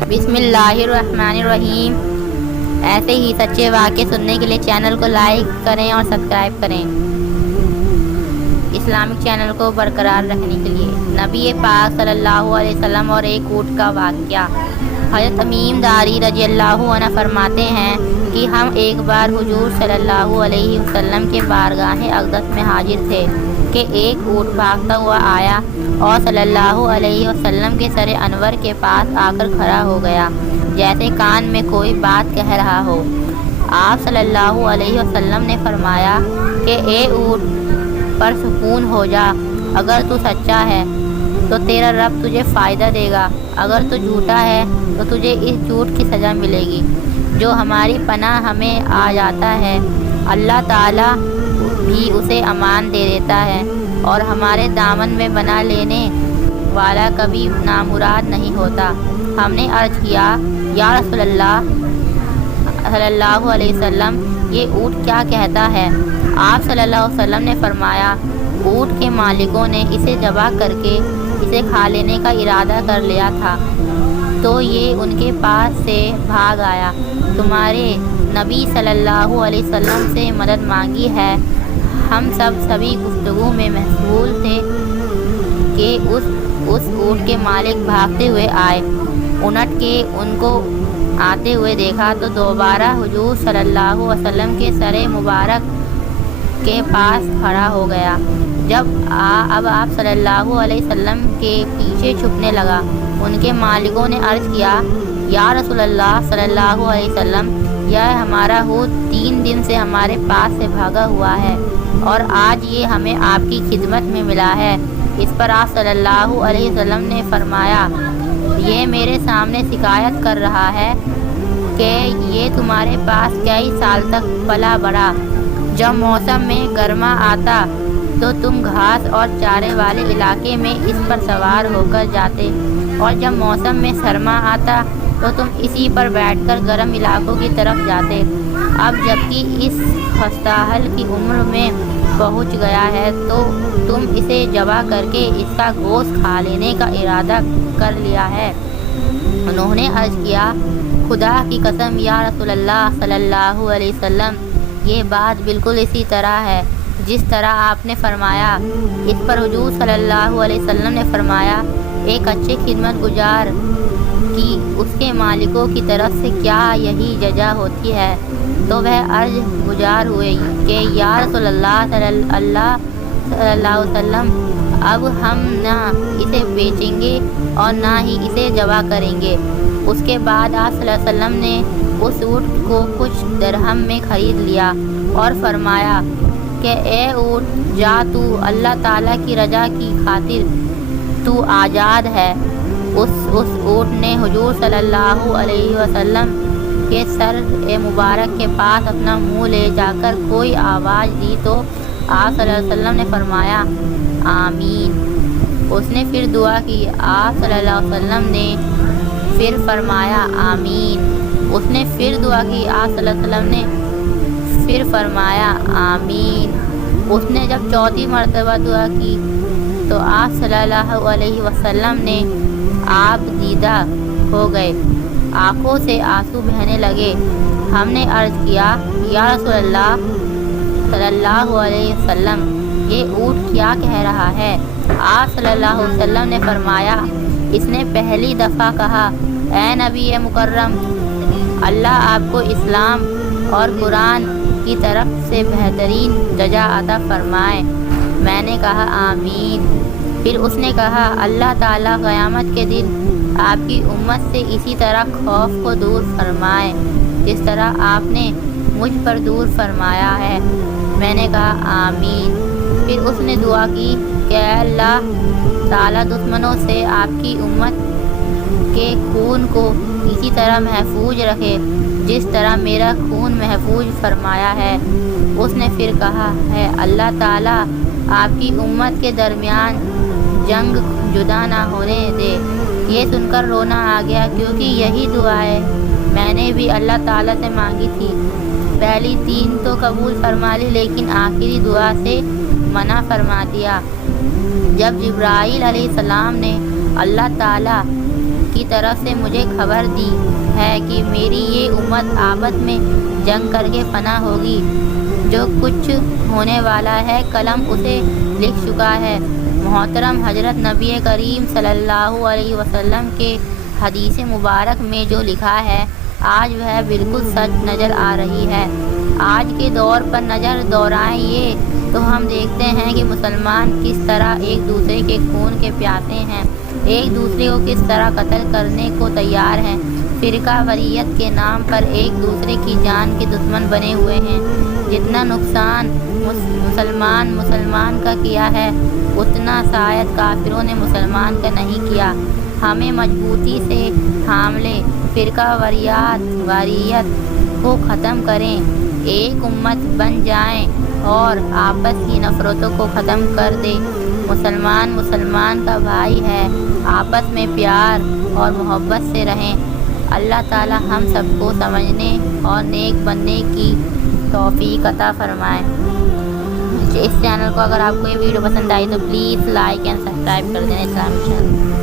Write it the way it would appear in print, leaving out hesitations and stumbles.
بسم اللہ الرحمن الرحیم۔ ایسے ہی سچے واقعے سننے کے لیے چینل کو لائک کریں اور سبسکرائب کریں۔ اسلامک چینل کو برقرار رکھنے کے لیے نبی پاک صلی اللہ علیہ وسلم اور ایک اونٹ کا واقعہ۔ حضرت تمیم داری رضی اللہ عنہ فرماتے ہیں کہ ہم ایک بار حضور صلی اللہ علیہ وسلم کے بارگاہ اقدس میں حاضر تھے کہ ایک اونٹ بھاگتا ہوا آیا اور صلی اللہ علیہ وسلم کے سر انور کے پاس آ کر کھڑا ہو گیا، جیسے کان میں کوئی بات کہہ رہا ہو۔ آپ صلی اللہ علیہ وسلم نے فرمایا کہ اے اونٹ پر سکون ہو جا، اگر تو سچا ہے تو تیرا رب تجھے فائدہ دے گا، اگر تو جھوٹا ہے تو تجھے اس جھوٹ کی سزا ملے گی۔ جو ہماری پناہ ہمیں آ جاتا ہے اللہ تعالیٰ بھی اسے امان دے دیتا ہے، اور ہمارے دامن میں بنا لینے والا کبھی نامراد نہیں ہوتا۔ ہم نے عرض کیا یا رسول اللہ صلی اللہ علیہ وسلم، یہ اونٹ کیا کہتا ہے؟ آپ صلی اللہ علیہ وسلم نے فرمایا، اونٹ کے مالکوں نے اسے ذبح کر کے اسے کھا لینے کا ارادہ کر لیا تھا، تو یہ ان کے پاس سے بھاگ آیا۔ تمہارے نبی صلی اللہ علیہ وسلم سے مدد مانگی ہے۔ ہم سبھی گفتگو میں مشغول تھے کہ اس اونٹ کے مالک بھاگتے ہوئے آئے۔ اونٹ کے ان کو آتے ہوئے دیکھا تو دوبارہ حضور صلی اللہ علیہ وسلم کے سر مبارک کے پاس کھڑا ہو گیا۔ اب آپ صلی اللہ علیہ وسلم کے پیچھے چھپنے لگا۔ ان کے مالکوں نے عرض کیا یا رسول اللہ صلی اللہ علیہ وسلم، یہ ہمارا اونٹ 3 دن سے ہمارے پاس سے بھاگا ہوا ہے اور آج یہ ہمیں آپ کی خدمت میں ملا ہے۔ اس پر آپ صلی اللہ علیہ وسلم نے فرمایا، یہ میرے سامنے شکایت کر رہا ہے کہ یہ تمہارے پاس کئی سال تک پلا بڑھا۔ جب موسم میں گرما آتا تو تم گھاس اور چارے والے علاقے میں اس پر سوار ہو کر جاتے، اور جب موسم میں سرما آتا تو تم اسی پر بیٹھ کر گرم علاقوں کی طرف جاتے۔ اب جبکہ اس خستحال کی عمر میں پہنچ گیا ہے تو تم اسے ذبح کر کے اس کا گوشت کھا لینے کا ارادہ کر لیا ہے۔ انہوں نے عرض کیا، خدا کی قسم یا رسول اللہ صلی اللہ علیہ وسلم، یہ بات بالکل اسی طرح ہے جس طرح آپ نے فرمایا۔ اس پر حضور صلی اللہ علیہ وسلم نے فرمایا، ایک اچھے خدمت گزار کی اس کے مالکوں کی طرف سے کیا یہی جزا ہوتی ہے؟ تو وہ عرض گزار ہوئے کہ یا رسول اللہ صلی اللہ علیہ وسلم، اب ہم نہ اسے بیچیں گے اور نہ ہی اسے ذبح کریں گے۔ اس کے بعد آپ صلی اللہ علیہ وسلم نے اس اونٹ کو کچھ درہم میں خرید لیا اور فرمایا کہ اے اونٹ، جا، تو اللہ تعالیٰ کی رضا کی خاطر تو آزاد ہے۔ اس اونٹ نے حضور صلی اللہ علیہ وسلم کے سر مبارک کے پاس اپنا منہ لے جا کر کوئی آواز دی تو آپ صلی اللہ علیہ وسلم نے فرمایا آمین۔ اس نے پھر دعا کی، آپ صلی اللہ علیہ وسلم نے پھر فرمایا آمین۔ اس نے پھر دعا کی، آپ صلی اللہ علیہ وسلم نے پھر فرمایا آمین۔ اس نے جب 4تھی مرتبہ دعا کی تو آپ صلی اللہ علیہ وسلم نے آپ دیدہ ہو گئے، آنکھوں سے آنسو بہنے لگے۔ ہم نے عرض کیا یا رسول اللہ صلی اللہ علیہ وسلم، یہ اونٹ کیا کہہ رہا ہے؟ آپ صلی اللہ علیہ وسلم نے فرمایا، اس نے پہلی دفعہ کہا، اے نبی مکرم، اللہ آپ کو اسلام اور قرآن کی طرف سے بہترین جزا عطا فرمائے۔ میں نے کہا آمین۔ پھر اس نے کہا، اللہ تعالیٰ قیامت کے دن آپ کی امت سے اسی طرح خوف کو دور فرمائے جس طرح آپ نے مجھ پر دور فرمایا ہے۔ میں نے کہا آمین۔ پھر اس نے دعا کی کہ اے اللہ تعالیٰ دشمنوں سے آپ کی امت کے خون کو اسی طرح محفوظ رکھے جس طرح میرا خون محفوظ فرمایا ہے۔ اس نے پھر کہا ہے اللہ تعالیٰ آپ کی امت کے درمیان جنگ جدا نہ ہونے دے۔ یہ سن کر رونا آ گیا، کیونکہ یہی دعائیں میں نے بھی اللہ تعالیٰ سے مانگی تھی۔ پہلی 3 تو قبول فرما لی، لیکن آخری دعا سے منع فرما دیا۔ جب جبرائیل علیہ السلام نے اللہ تعالیٰ کی طرف سے مجھے خبر دی ہے کہ میری یہ امت آپس میں جنگ کر کے فنا ہوگی۔ جو کچھ ہونے والا ہے قلم اسے لکھ چکا ہے۔ محترم حضرت نبی کریم صلی اللہ علیہ وسلم کے حدیث مبارک میں جو لکھا ہے آج وہ بالکل سچ نظر آ رہی ہے۔ آج کے دور پر نظر دوڑائیں تو ہم دیکھتے ہیں کہ مسلمان کس طرح ایک دوسرے کے خون کے پیاسے ہیں، ایک دوسرے کو کس طرح قتل کرنے کو تیار ہیں، فرقہ واریت کے نام پر ایک دوسرے کی جان کے دشمن بنے ہوئے ہیں۔ جتنا نقصان مسلمان کا کیا ہے اتنا شاید کافروں نے مسلمان کا نہیں کیا۔ ہمیں مضبوطی سے تھام لیں، فرقہ واریت کو ختم کریں، ایک امت بن جائیں اور آپس کی نفرتوں کو ختم کر دیں۔ مسلمان کا بھائی ہے، آپس میں پیار اور محبت سے رہیں۔ اللہ تعالی ہم سب کو سمجھنے اور نیک بننے کی توفیق عطا فرمائے۔ اس چینل کو اگر آپ کو یہ ویڈیو پسند آئی تو پلیز لائک اینڈ سبسکرائب کر دیں اسلامی چینل۔